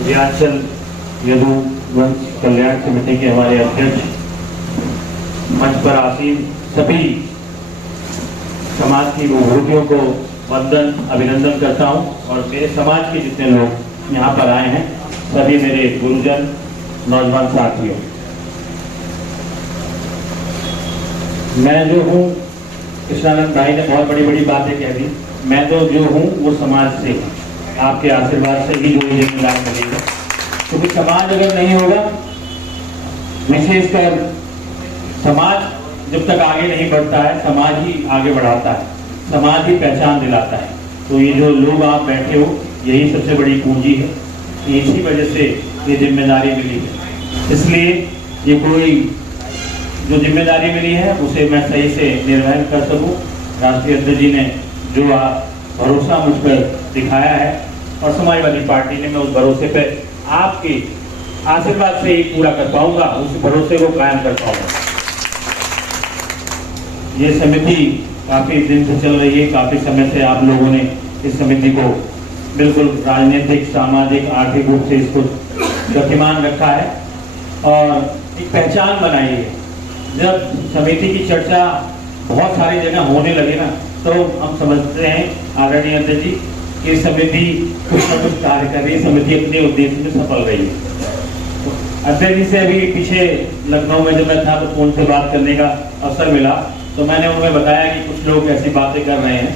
विंध्याचल यदुवंश कल्याण समिति के हमारे अध्यक्ष, मंच पर आसीन सभी समाज की विभूतियों को वंदन अभिनंदन करता हूं और मेरे समाज के जितने लोग यहाँ पर आए हैं सभी मेरे गुरुजन नौजवान साथियों। मैं जो हूँ, कृष्णानंद भाई ने बहुत बड़ी बड़ी बातें कह दी। मैं तो जो हूँ वो समाज से, आपके आशीर्वाद से ही जो जिम्मेदार मिलेगा, क्योंकि समाज अगर नहीं होगा, विशेषकर समाज जब तक आगे नहीं बढ़ता है, समाज ही आगे बढ़ाता है, समाज ही पहचान दिलाता है। तो ये जो लोग आप बैठे हो, यही सबसे बड़ी पूंजी है। इसी वजह से ये जिम्मेदारी मिली है, इसलिए ये कोई जो जिम्मेदारी मिली है उसे मैं सही से निर्वहन कर सकूं। राष्ट्रीय अध्यक्ष जी ने जो भरोसा मुझ पर दिखाया है और समाजवादी पार्टी ने, मैं उस भरोसे पे आपके आशीर्वाद से ही पूरा कर पाऊंगा, उस भरोसे को कायम कर पाऊंगा। ये समिति काफी दिन से चल रही है, काफी समय से आप लोगों ने इस समिति को बिल्कुल राजनीतिक, सामाजिक, आर्थिक रूप से इसको गतिमान रखा है और एक पहचान बनाई है। जब समिति की चर्चा बहुत सारी जगह होने लगे ना, तो हम समझते हैं आदरणीय अध्यक्ष जी कि समिति कुछ न कुछ कार्य कर रही है, समिति अपने उद्देश्य में सफल रही है। तो अध्यक्ष जी से अभी पीछे लखनऊ में जब मैं था तो फोन से बात करने का अवसर मिला, तो मैंने उन्हें बताया कि कुछ लोग ऐसी बातें कर रहे हैं।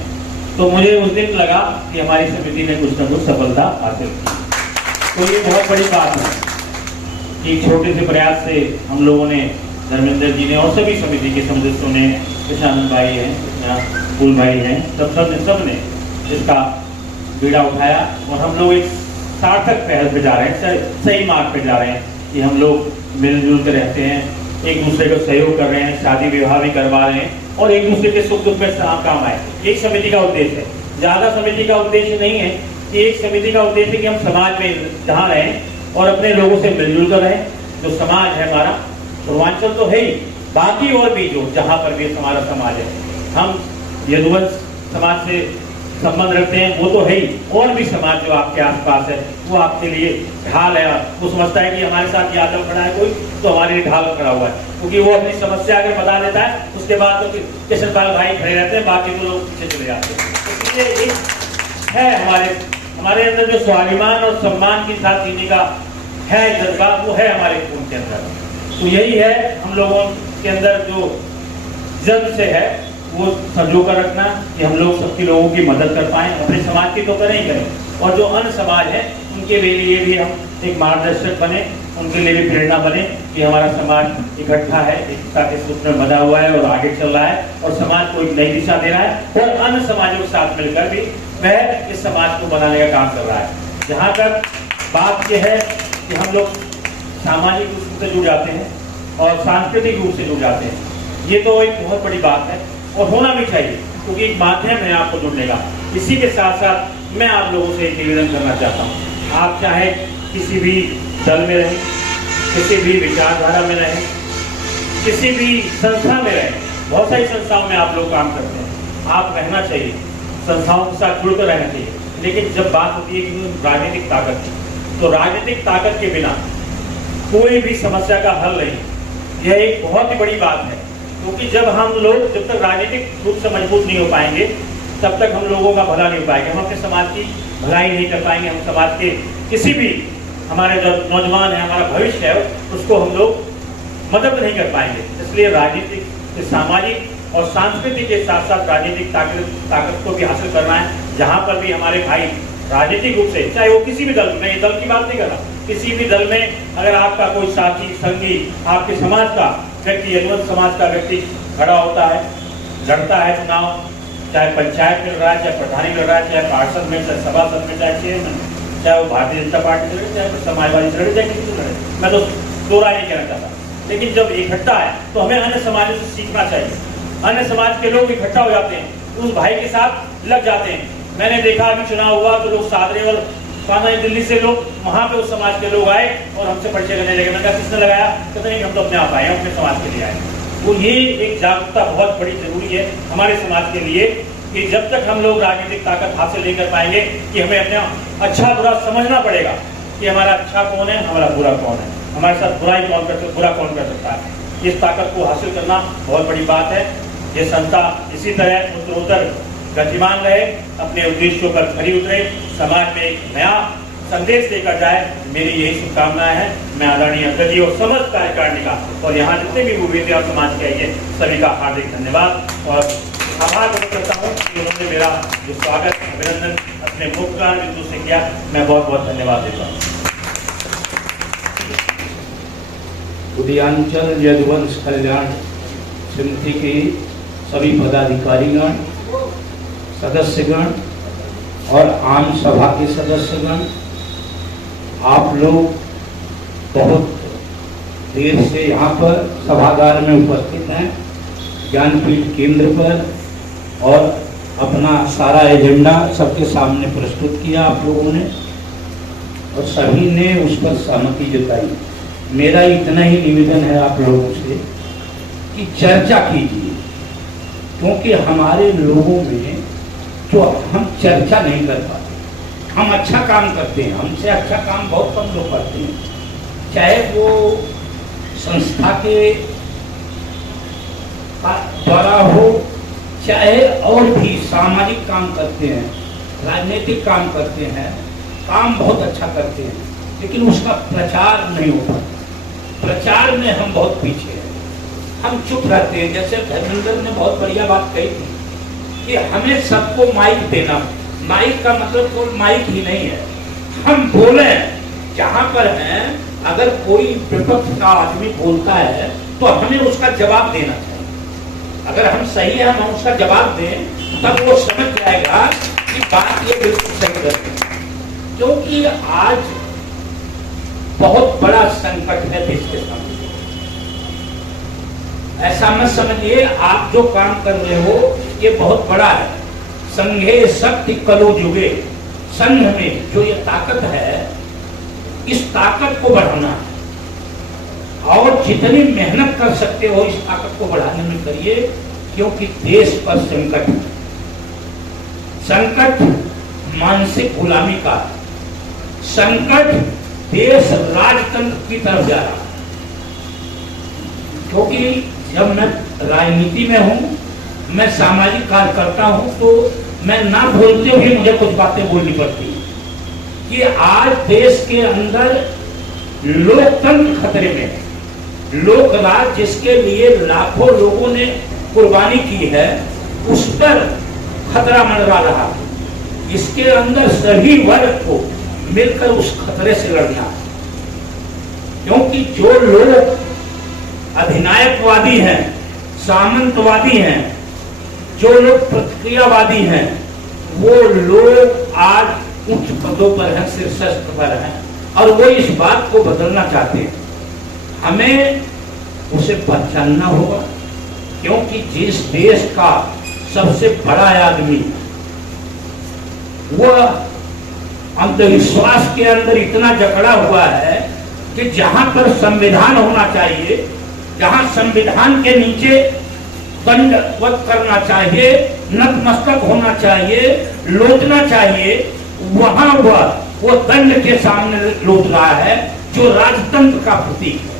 तो मुझे उस दिन लगा कि हमारी समिति ने कुछ न कुछ सफलता हासिल की। तो ये बहुत बड़ी बात है कि छोटे से प्रयास से हम लोगों ने, धर्मेंद्र जी ने और सभी समिति के सदस्यों ने, कृष्णानंद भाई हैं, फूल भाई हैं, सब ने इसका बीड़ा उठाया और हम लोग एक सार्थक पहल पे जा रहे हैं, सही मार्ग पे जा रहे हैं कि हम लोग मिलजुल कर रहते हैं, एक दूसरे को सहयोग कर रहे हैं, शादी विवाह भी करवा रहे हैं और एक दूसरे के सुख दुख में काम आए। एक समिति का उद्देश्य है, ज्यादा समिति का उद्देश्य नहीं है कि एक समिति का उद्देश्य कि हम समाज में जहाँ रहें और अपने लोगों से मिलजुल कर रहें। जो समाज है हमारा पूर्वांचल तो है ही, बाकी और भी जो जहाँ पर भी हमारा समाज है, हम यदुवंश समाज से संबंध रखते हैं, वो तो है ही, और भी समाज जो आपके आसपास है वो आपके लिए ढाल है। वो समझता है कि हमारे साथ यादव खड़ा है कोई, तो हमारे लिए ढाल खड़ा हुआ है, क्योंकि वो अपनी समस्या अगर बता देता है उसके बाद तो किशनपाल भाई खड़े रहते हैं, बाकी तो लोग पीछे चले जाते हैं। इसलिए एक है हमारे अंदर जो स्वाभिमान और सम्मान के साथ जीने का है जज्बा, वो है हमारे खून के अंदर। तो यही है हम लोगों के अंदर जो जन्म से है, वो संजो कर रखना कि हम लोग सबके लोगों की मदद कर पाएं, अपने समाज की तो करें ही करें, और जो अन्य समाज है उनके लिए भी हम एक मार्गदर्शक बने, उनके लिए भी प्रेरणा बने कि हमारा समाज इकट्ठा है, एकता के सूत्र में बंधा हुआ है और आगे चल रहा है और समाज को एक नई दिशा दे रहा है और अन्य समाजों के साथ मिलकर भी वह इस समाज को बनाने का काम कर रहा है। जहाँ तक बात यह है कि हम लोग सामाजिक रूप से जुड़ जाते हैं और सांस्कृतिक रूप से जुड़ जाते हैं, ये तो एक बहुत बड़ी बात है और होना भी चाहिए, क्योंकि एक माध्यम है आपको जुड़ने का। इसी के साथ साथ मैं आप लोगों से एक निवेदन करना चाहता हूँ, आप चाहे किसी भी दल में रहें, किसी भी विचारधारा में रहें, किसी भी संस्था में रहें, बहुत सारी संस्थाओं में आप लोग काम करते हैं, आप रहना चाहिए, संस्थाओं के साथ जुड़कर रहना चाहिए। लेकिन जब बात होती है कि राजनीतिक ताकत की, तो राजनीतिक ताकत के बिना कोई भी समस्या का हल नहीं। यह एक बहुत ही बड़ी बात है, क्योंकि जब तक राजनीतिक रूप से मजबूत नहीं हो पाएंगे, तब तक हम लोगों का भला नहीं हो पाएगा, हम अपने समाज की भलाई नहीं कर पाएंगे, हम समाज के किसी भी, हमारे जो नौजवान है, हमारा भविष्य है, उसको हम लोग मदद नहीं कर पाएंगे। इसलिए राजनीतिक, सामाजिक और सांस्कृतिक के साथ साथ राजनीतिक ताकत को भी हासिल करना है। जहाँ पर भी हमारे भाई राजनीतिक रूप से, चाहे वो किसी भी दल में, ये दल की बात नहीं कर रहा, किसी भी दल में अगर आपका कोई साथी, संगी, आपके समाज का व्यक्ति, यदुवंश समाज का व्यक्ति खड़ा होता है, लड़ता है चुनाव, चाहे पंचायत में लड़ रहा है, चाहे प्रधानी लड़ रहा है, चाहे पार्षद में, चाहे सभासद में, चाहे चेयरमैन, चाहे वो भारतीय जनता पार्टी से लड़े, चाहे समाजवादी से लड़े, चाहे किसी से लड़े, मैं तो दो राय नहीं कहना चाहता। लेकिन जब इकट्ठा है तो हमें अन्य समाजों से सीखना चाहिए। अन्य समाज के लोग इकट्ठा हो जाते हैं, उस भाई के साथ लग जाते हैं। मैंने देखा अभी चुनाव हुआ तो लोग सादरेवल नई दिल्ली से लोग वहां पे उस समाज के लोग आए और हमसे परिचय करने लगे। मैंने कहा किसने लगाया? कहते नहीं, हम तो अपने आप आए, अपने समाज के लिए आए। तो ये एक जागरूकता बहुत बड़ी जरूरी है हमारे समाज के लिए कि जब तक हम लोग राजनीतिक ताकत हासिल नहीं कर पाएंगे कि हमें अपना अच्छा बुरा समझना पड़ेगा कि हमारा अच्छा कौन है, हमारा बुरा कौन है, हमारे साथ बुरा कौन कर सकता है। इस ताकत को हासिल करना बहुत बड़ी बात है। ये संस्था इसी तरह उत्तरोत्तर गतिमान रहे, अपने उद्देश्यों पर खरी उतरे, समाज में एक नया संदेश लेकर जाए, मेरी यही शुभकामनाएं हैं। मैं आदरणीय अध्यक्ष और समस्त कार्यकारिणी का और यहाँ जितने भी भूमिका समाज के आइए सभी का हार्दिक धन्यवाद और आभार व्यक्त करता हूँ कि उन्होंने मेरा जो स्वागत अभिनंदन अपने मुख्य बिंदु से किया। मैं बहुत बहुत धन्यवाद देता हूँ। उदयांचल यदुवंश कल्याण समिति के सभी पदाधिकारीगण, सदस्यगण और आम सभा के सदस्यगण, आप लोग बहुत देर से यहाँ पर सभागार में उपस्थित हैं, ज्ञानपीठ केंद्र पर, और अपना सारा एजेंडा सबके सामने प्रस्तुत किया आप लोगों ने और सभी ने उस पर सहमति जताई। मेरा इतना ही निवेदन है आप लोगों से कि चर्चा कीजिए, क्योंकि हमारे लोगों में जो हम चर्चा नहीं कर पाते, हम अच्छा काम करते हैं, हमसे अच्छा काम बहुत कम लोग करते हैं, चाहे वो संस्था के द्वारा हो, चाहे और भी सामाजिक काम करते हैं, राजनीतिक काम करते हैं, काम बहुत अच्छा करते हैं, लेकिन उसका प्रचार नहीं हो पाता। प्रचार में हम बहुत पीछे हैं, हम चुप रहते हैं। जैसे धर्मेंद्र ने बहुत बढ़िया बात कही थी कि हमें सबको माइक देना। माइक का मतलब कोई माइक ही नहीं है, हम बोले जहां पर हैं। अगर कोई विपक्ष का आदमी बोलता है तो हमें उसका जवाब देना चाहिए। अगर हम सही है, हम उसका जवाब दें, तब वो समझ जाएगा कि बात ये बिल्कुल सही है। क्योंकि आज बहुत बड़ा संकट है देश के सामने। ऐसा मत समझिए आप जो काम कर रहे हो ये बहुत बड़ा है। संघे शक्ति कलो जुगे, संघ में जो ये ताकत है, इस ताकत को बढ़ाना है और जितनी मेहनत कर सकते हो इस ताकत को बढ़ाने में करिए, क्योंकि देश पर संकट है। संकट मानसिक गुलामी का, संकट देश राजतंत्र की तरफ जा रहा है। क्योंकि जब मैं राजनीति में हूं, मैं सामाजिक कार्य करता हूं, तो मैं ना बोलते हुए मुझे कुछ बातें बोलनी पड़ती है कि आज देश के अंदर लोकतंत्र खतरे में है। लोक राज जिसके लिए लाखों लोगों ने कुर्बानी की है, उस पर खतरा मंडरा रहा। इसके अंदर सभी वर्ग को मिलकर उस खतरे से लड़ना है। क्योंकि जो लोग अधिनायकवादी हैं, सामंतवादी हैं, जो लोग प्रतिक्रियावादी हैं, वो लोग आज उच्च पदों पर हैं, शीर्षस्थ पर हैं और वो इस बात को बदलना चाहते हैं। हमें उसे पहचानना होगा, क्योंकि जिस देश का सबसे बड़ा आदमी वो अंधविश्वास के अंदर इतना जकड़ा हुआ है कि जहां पर संविधान होना चाहिए, जहां संविधान के नीचे दंडवत करना चाहिए, नतमस्तक होना चाहिए, लोटना चाहिए, वहां वो दंड के सामने लोट रहा है, जो राजतंत्र का प्रतीक है।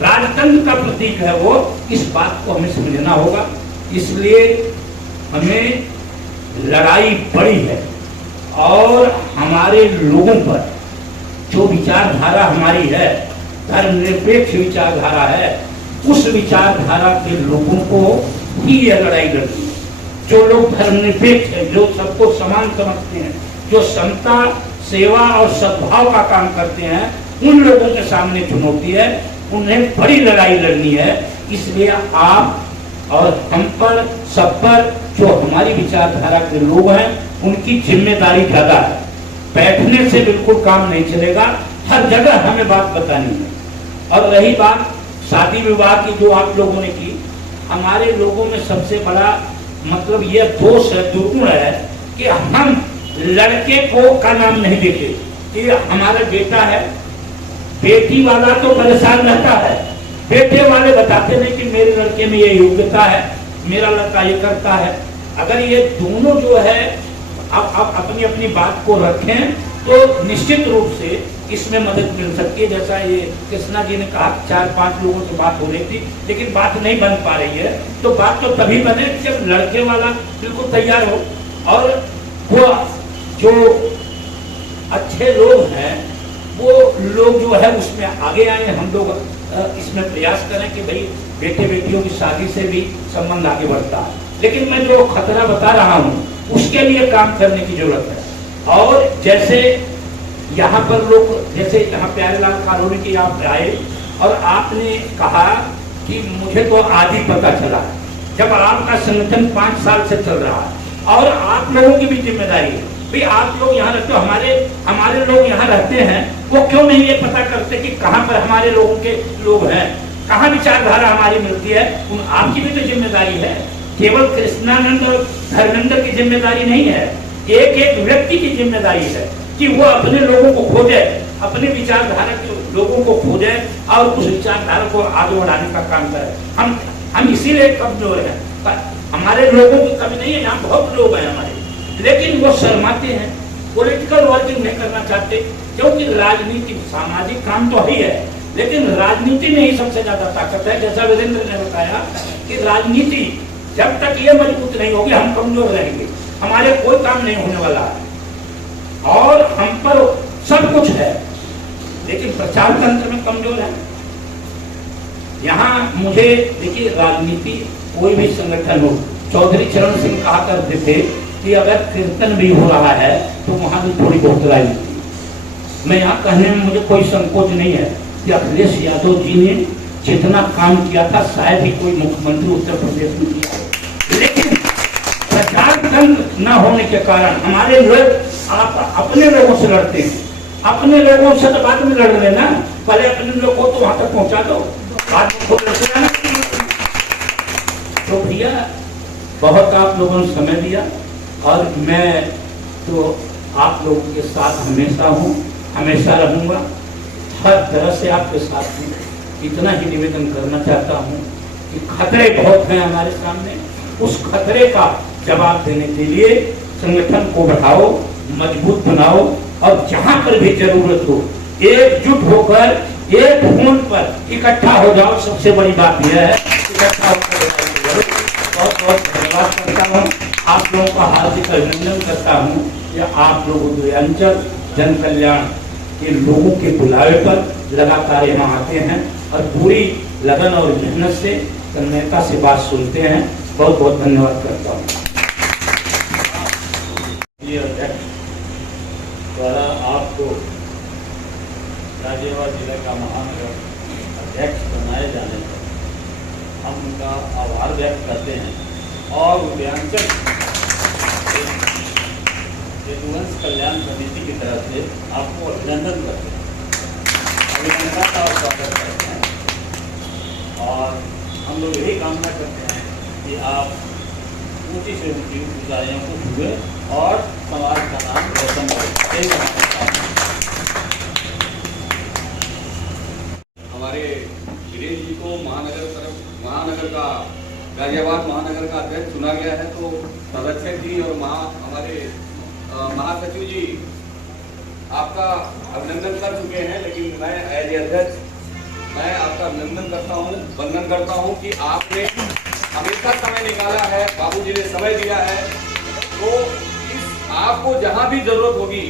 राजतंत्र का प्रतीक है वो। इस बात को हमें समझना होगा। इसलिए हमें लड़ाई बड़ी है और हमारे लोगों पर जो विचारधारा हमारी है, धर्मनिरपेक्ष विचारधारा है, उस विचारधारा के लोगों को ही यह लड़ाई लड़नी है। जो लोग धर्मनिरपेक्ष है, जो सबको समान समझते हैं, जो समता, सेवा और सद्भाव का काम करते हैं, उन लोगों के सामने चुनौती है। उन्हें बड़ी लड़ाई लड़नी है। इसलिए आप और हम पर, सब पर, जो हमारी विचारधारा के लोग हैं, उनकी जिम्मेदारी ज्यादा है। बैठने से बिल्कुल काम नहीं चलेगा, हर जगह हमें बात बतानी है। और रही बात शादी विवाह की जो आप लोगों ने की, हमारे लोगों में सबसे बड़ा मतलब यह दोष है, दुर्गुण है कि हम लड़के को का नाम नहीं देते कि हमारा बेटा है। बेटी वाला तो परेशान रहता है, बेटे वाले बताते नहीं कि मेरे लड़के में ये योग्यता है, मेरा लड़का ये करता है। अगर ये दोनों जो है अब अपनी अपनी बात को रखें तो निश्चित रूप से इसमें मदद मिल सकती है। जैसा ये कृष्णा जी ने कहा 4-5 लोगों से बात हो रही थी, लेकिन बात नहीं बन पा रही है। तो बात तो तभी बने जब लड़के वाला बिल्कुल तैयार हो, और वो जो अच्छे लोग हैं वो लोग जो है उसमें आगे आए। हम लोग इसमें प्रयास करें कि भाई बेटे बेटियों की शादी से भी संबंध आगे बढ़ता है, लेकिन मैं जो खतरा बता रहा हूँ उसके लिए काम करने की जरूरत है। और जैसे यहाँ पर लोग, जैसे यहाँ प्यारेलाल कॉलोनी की आप आए और आपने कहा कि मुझे तो आज ही पता चला, जब आपका संगठन 5 साल से चल रहा है और आप लोगों की भी जिम्मेदारी है। भाई आप लोग यहाँ रहते हो, हमारे लोग यहाँ रहते हैं, वो क्यों नहीं ये पता करते कि कहाँ पर हमारे लोगों के लोग हैं, कहाँ विचारधारा हमारी मिलती है। आपकी भी तो जिम्मेदारी है, केवल कृष्णानंद और धर्मेंद्र की जिम्मेदारी नहीं है, एक एक व्यक्ति की जिम्मेदारी है कि वो अपने लोगों को खोजे, अपने विचारधारा के लोगों को खोजे और उस विचारधारा को आगे बढ़ाने का काम करे। हम इसीलिए कमजोर हैं, हमारे लोगों की कमी नहीं है, यहाँ बहुत लोग हैं हमारे, लेकिन वो शर्माते हैं, पॉलिटिकल वर्किंग नहीं करना चाहते, क्योंकि राजनीति सामाजिक काम तो ही है, लेकिन राजनीति में ही सबसे ज्यादा ताकत है। जैसा वीरेंद्र ने बताया कि राजनीति जब तक ये मजबूत नहीं होगी हम कमजोर रहेंगे, हमारे कोई काम नहीं होने वाला है। और हम पर सब कुछ है, लेकिन प्रचार तंत्र में कमजोर है। यहाँ मुझे देखिए, राजनीति कोई भी संगठन हो, चौधरी चरण सिंह कहा करते थे कि अगर कीर्तन भी हो रहा है तो वहां भी थोड़ी बहुत राजनीति। मैं यहाँ कहने में मुझे कोई संकोच नहीं है कि अखिलेश यादव जी ने जितना काम किया था शायद ही कोई मुख्यमंत्री उत्तर प्रदेश में किया हो, लेकिन प्रचार तंत्र न होने के कारण हमारे लोग आप अपने लोगों से लड़ते हैं। अपने लोगों से तो बाद में लड़ लेना, पहले अपने लोगों को तो वहां तक पहुंचा दो, बाद में खुद लड़ते रहना। तो भैया बहुत आप लोगों ने समय दिया और मैं तो आप लोगों के साथ हमेशा हूँ, हमेशा रहूँगा, हर तरह से आपके साथ हूँ। इतना ही निवेदन करना चाहता हूँ कि खतरे बहुत हैं हमारे सामने, उस खतरे का जवाब देने के लिए संगठन को बढ़ाओ, मजबूत बनाओ और जहां पर भी जरूरत हो एकजुट होकर एक फोन पर इकट्ठा हो जाओ। सबसे बड़ी बात यह है, इकट्ठा होकर बहुत बहुत धन्यवाद करता हूँ, आप लोगों का हार्दिक अभिनंदन करता हूँ कि आप लोगों के अंचल जन कल्याण के लोगों के बुलावे पर लगातार यहाँ आते हैं और पूरी लगन और मेहनत से तन्मयता से बात सुनते हैं। बहुत बहुत धन्यवाद करता हूँ। द्वारा आपको गाजियाबाद जिले का महानगर अध्यक्ष बनाए जाने पर हम उनका आभार व्यक्त करते हैं और उद्यांचल यदुवंश कल्याण समिति की तरफ से आपको अभिनंदन करते हैं, अभिनंदन का स्वागत करते हैं और हम लोग यही कामना करते हैं कि आप ऊंची से ऊंची ऊंचाइयों को छुए और समाज का नाम रोशन करें। हमारे वीरेंद्र जी को महानगर का गाजियाबाद महानगर का अध्यक्ष चुना गया है, तो सदस्य जी और हमारे महासचिव जी आपका अभिनंदन कर चुके हैं, लेकिन मैं एज अध्यक्ष मैं आपका अभिनंदन करता हूं, वंदन करता हूं कि आपने हमेशा समय निकाला है, बाबूजी ने समय दिया है। तो आपको जहां भी जरूरत होगी,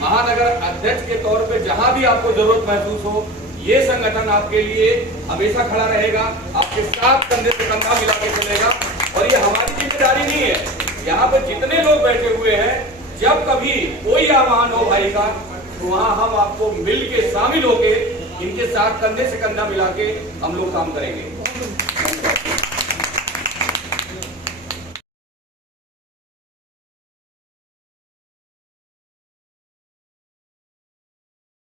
महानगर अध्यक्ष के तौर पे जहां भी आपको जरूरत महसूस हो, ये संगठन आपके लिए हमेशा खड़ा रहेगा, आपके साथ कंधे से कंधा मिला के चलेगा। और ये हमारी जिम्मेदारी नहीं है, यहाँ पर जितने लोग बैठे हुए हैं, जब कभी कोई आह्वान हो भाई का, तो वहाँ हम आपको मिल के शामिल होके इनके साथ कंधे से कंधा मिला के हम लोग काम करेंगे।